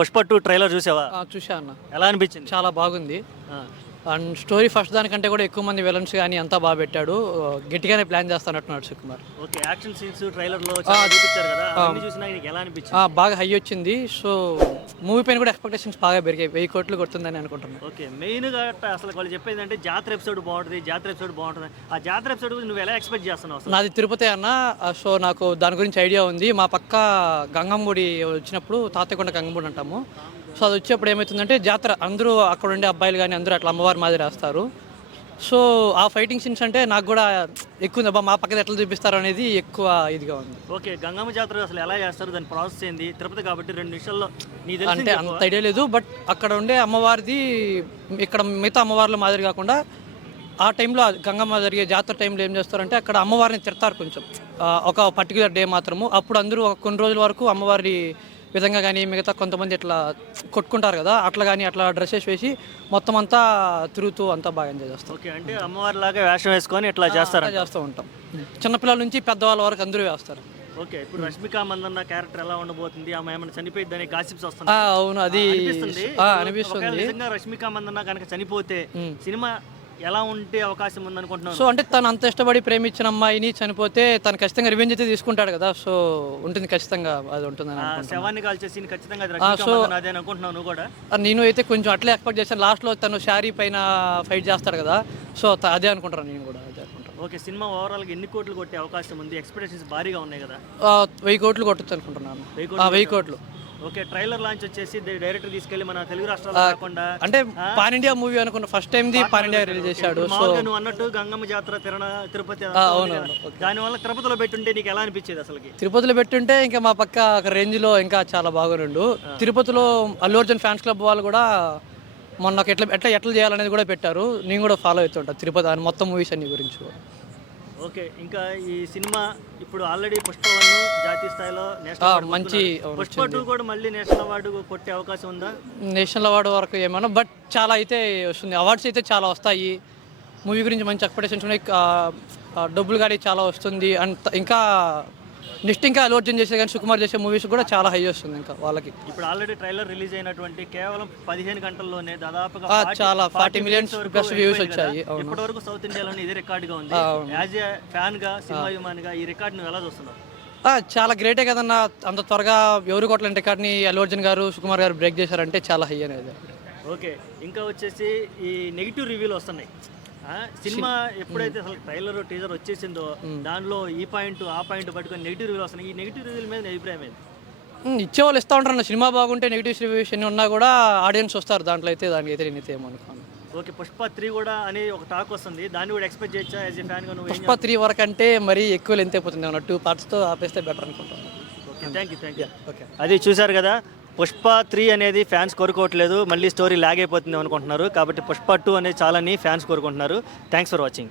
Pushpa 2 trailer చూసావా? చూసా అన్న. ఎలా అనిపించింది? చాలా బాగుంది. ఆ, అండ్ స్టోరీ ఫస్ట్ దానికంటే కూడా ఎక్కువ మంది విలన్స్ కానీ అంతా బాగా పెట్టాడు. గట్టిగానే ప్లాన్ చేస్తానట్టున్నాడు Sukumar. Okay. Action scenes trailer లో చాలా చూపించారు కదా, అవన్నీ చూసినా నీకు ఎలా అనిపించింది? బాగా హై వచ్చింది. సో మూవీ పైన కూడా ఎక్స్పెక్టేషన్స్ బాగా పెరిగాయి. 1000 కోట్లు కొడుతుందని అనుకుంటున్నాను. ఓకే. మెయిన్ గా అసలు వాళ్ళు చెప్పేది అంటే జాతర ఎపిసోడ్ బాగుంటుంది, జాతర ఎపిసోడ్ బాగుంటుంది. ఆ జాతర ఎపిసోడ్ నువ్వు ఎలా ఎక్స్పెక్ట్ చేస్తున్నావు అసలు? నాది తిరుపతి అన్న. సో నాకు దాని గురించి ఐడియా ఉంది. మా పక్క గంగమ్మగుడి వచ్చినప్పుడు తాతయ్యకొండ గంగమ్మగుడి అంటాము. సో అది వచ్చేప్పుడు ఏమవుతుందంటే జాతర అందరూ అక్కడ ఉండే అబ్బాయిలు కానీ అందరూ అట్లా అమ్మవారి మాదిరి వేస్తారు. సో ఆ ఫైటింగ్ సీన్స్ అంటే నాకు కూడా ఎక్కువ ఉంది. మా పక్కన ఎట్లా చూపిస్తారు అనేది ఎక్కువ ఇదిగా ఉంది. ఓకే. గంగమ్మ జాతర అసలు ఎలా చేస్తారు, దాని ప్రాసెస్ ఏంది? తిరుపతి కాబట్టి 2 నిమిషాల్లో నీ తెలిసి అంటే అంత ఐడియా లేదు. బట్ అక్కడ ఉండే అమ్మవారిది ఇక్కడ మిగతా అమ్మవార్ల మాదిరి కాకుండా ఆ టైంలో గంగమ్మ జరిగే జాతర టైంలో ఏం చేస్తారంటే అక్కడ అమ్మవారిని తిడతారు కొంచెం, ఒక పర్టికులర్ డే మాత్రము. అప్పుడు అందరూ కొన్ని రోజుల వరకు అమ్మవారి విధంగా కానీ మిగతా కొంతమంది ఇట్లా కొట్టుకుంటారు కదా, అట్లా కానీ అట్లా డ్రెస్సెస్ వేసి మొత్తం అంతా తిరుగుతూ అంతా బాగా ఎంజాయ్ చేస్తాం. ఓకే. అంటే అమ్మవారి లాగా వేషం వేసుకొని ఇట్లా చేస్తారు, చేస్తూ ఉంటాం. చిన్నపిల్లల నుంచి పెద్దవాళ్ళ వరకు అందరూ వేస్తారు. ఓకే. ఇప్పుడు రష్మిక మందన్న క్యారెక్టర్ ఎలా ఉండబోతుంది? ఆమె ఏమైనా చనిపోయిద్దని గాసిప్స్ వస్తున్నాయి. అవును, అది అనిపిస్తుంది. అనిపిస్తుంది. నిజంగా రష్మిక మందన్న కనుక చనిపోతే సినిమా ఎలా ఉంటే అవకాశం ఉందనుకుంటున్నాను? సో అంటే తను అంత ఇష్టపడి ప్రేమించిన అమ్మాయిని చనిపోతే తను ఖచ్చితంగా రివెంజ్ అయితే తీసుకుంటాడు కదా. సో ఉంటుంది, ఖచ్చితంగా అది ఉంటుంది. శవాన్ని కాల్చే సీన్ ఖచ్చితంగా అది రష్మిక మందన్న అదే అనుకుంటున్నావు నువ్వు కూడా? నేను అయితే కొంచెం అట్లే ఎక్స్పెక్ట్ చేశాను. లాస్ట్లో తను శారీ పైన ఫైట్ చేస్తాడు కదా, సో అదే అనుకుంటాను నేను కూడా, అదే అనుకుంటాను. ఓకే. సినిమా ఓవరాల్గా ఎన్ని కోట్లు కొట్టే అవకాశం ఉంది? ఎక్స్పెక్టేషన్స్ భారీగా ఉన్నాయి కదా. 1000 కోట్లు కొట్టచ్చు అనుకుంటున్నాను. 1000 కోట్లు. ఓకే. ట్రైలర్ లాంచ్ వచ్చేసి డైరెక్టర్ తీసుకెళ్లి మన తెలుగు రాష్ట్రాల్లో కాకుండా అంటే పాన్ ఇండియా మూవీ అనుకున్న first time the pan India release చేశాడు. సో నువ్వు అన్నట్టు గంగమ్మ జాతర తిరుపతి అవునవును. దానివల్ల తిరుపతిలో పెట్టుంటే నీకు ఎలా అనిపించేది అసలుకి? తిరుపతిలో పెట్టుంటే ఇంకా మా పక్క ఒక రేంజ్ లో ఇంకా చాలా బాగుండు. తిరుపతిలో అల్లు అర్జున్ ఫ్యాన్స్ క్లబ్ వాళ్ళు కూడా మొన్న ఎట్లా చేయాలనేది కూడా పెట్టారు. నేను కూడా ఫాలో అవుతుంటా తిరుపతి అని మొత్తం మూవీస్ అన్ని గురించి. ఓకే. ఇంకా ఈ సినిమా ఇప్పుడు ఆల్రెడీ పుష్ప 1 జాతీయ స్థాయిలో నేషనల్ మంచి పుష్ప 2 కూడా మళ్ళీ నేషనల్ అవార్డు కొట్టే అవకాశం ఉందా? నేషనల్ అవార్డు వరకు ఏమన్నా, బట్ చాలా అయితే వస్తుంది. అవార్డ్స్ అయితే చాలా వస్తాయి. మూవీ గురించి మంచి ఎక్స్పెక్టేషన్స్ ఉన్నాయి. డబ్బులు కానీ చాలా వస్తుంది. అండ్ ఇంకా నెక్స్ట్ ఇంకా అల్లు అర్జున్ చేసే కానీ సుకుమార్ చేసే మూవీస్ కూడా చాలా హై వస్తుంది ఇంకా వాళ్ళకి. ఇప్పుడు ఆల్రెడీ ట్రైలర్ రిలీజ్ అయినటువంటి కేవలం 15 గంటల్లోనే దాదాపుగా చాలా 40 మిలియన్స్ ప్లస్ వ్యూస్ వచ్చాయి. ఇప్పటి వరకు సౌత్ ఇండియాలోనే ఇదే రికార్డుగా ఉంది. యాజ్ ఏ ఫ్యాన్ గా, సినిమా అభిమానిగా ఈ రికార్డ్ నువ్వు ఎలా చూస్తున్నావు? చాలా గ్రేటే కదన్నా, అంత త్వరగా ఎవరు కొట్టలేని రికార్డ్ని అల్లు అర్జున్ గారు సుకుమార్ గారు బ్రేక్ చేశారంటే చాలా హై అనేది. ఓకే. ఇంకా వచ్చేసి ఈ నెగిటివ్ రివ్యూలు వస్తున్నాయి. సినిమా ఎప్పుడైతే అసలు ట్రైలర్ టీజర్ వచ్చేసిందో దానిలో ఈ పాయింట్ ఆ పాయింట్ పట్టుకొని నెగిటివ్ రివ్యూలు వస్తున్నాయి. ఈ నెగిటివ్ రివ్యూల మీద నీ అభిప్రాయం ఏంటి? ఇచ్చేవాళ్ళు ఇస్తూ ఉంటారు. సినిమా బాగుంటే నెగిటివ్ రివ్యూస్ ఎన్ని ఉన్నా కూడా ఆడియన్స్ వస్తారు దాంట్లో అయితే, దానికి అయితే నేనైతే ఏమనుకోను. ఓకే. పుష్ప 3 కూడా అని ఒక టాక్ వస్తుంది, దాన్ని కూడా ఎక్స్పెక్ట్ చేయొచ్చా యాజ్ ఏ ఫ్యాన్గా నువ్వు? పుష్ప 3 వరకు అంటే మరీ ఎక్కువ లెంత్ అయిపోతుంది. 2 పార్ట్స్తో ఆపేస్తే బెటర్ అనుకుంటాను. ఓకే. Thank you. ఓకే. అది చూశారు కదా, పుష్ప 3 అనేది ఫ్యాన్స్ కోరుకోవట్లేదు, మళ్ళీ స్టోరీ లాగ్ అయిపోతుంది అనుకుంటున్నారు. కాబట్టి పుష్ప 2 అనేది చాలని ఫ్యాన్స్ కోరుకుంటున్నారు. Thanks for watching.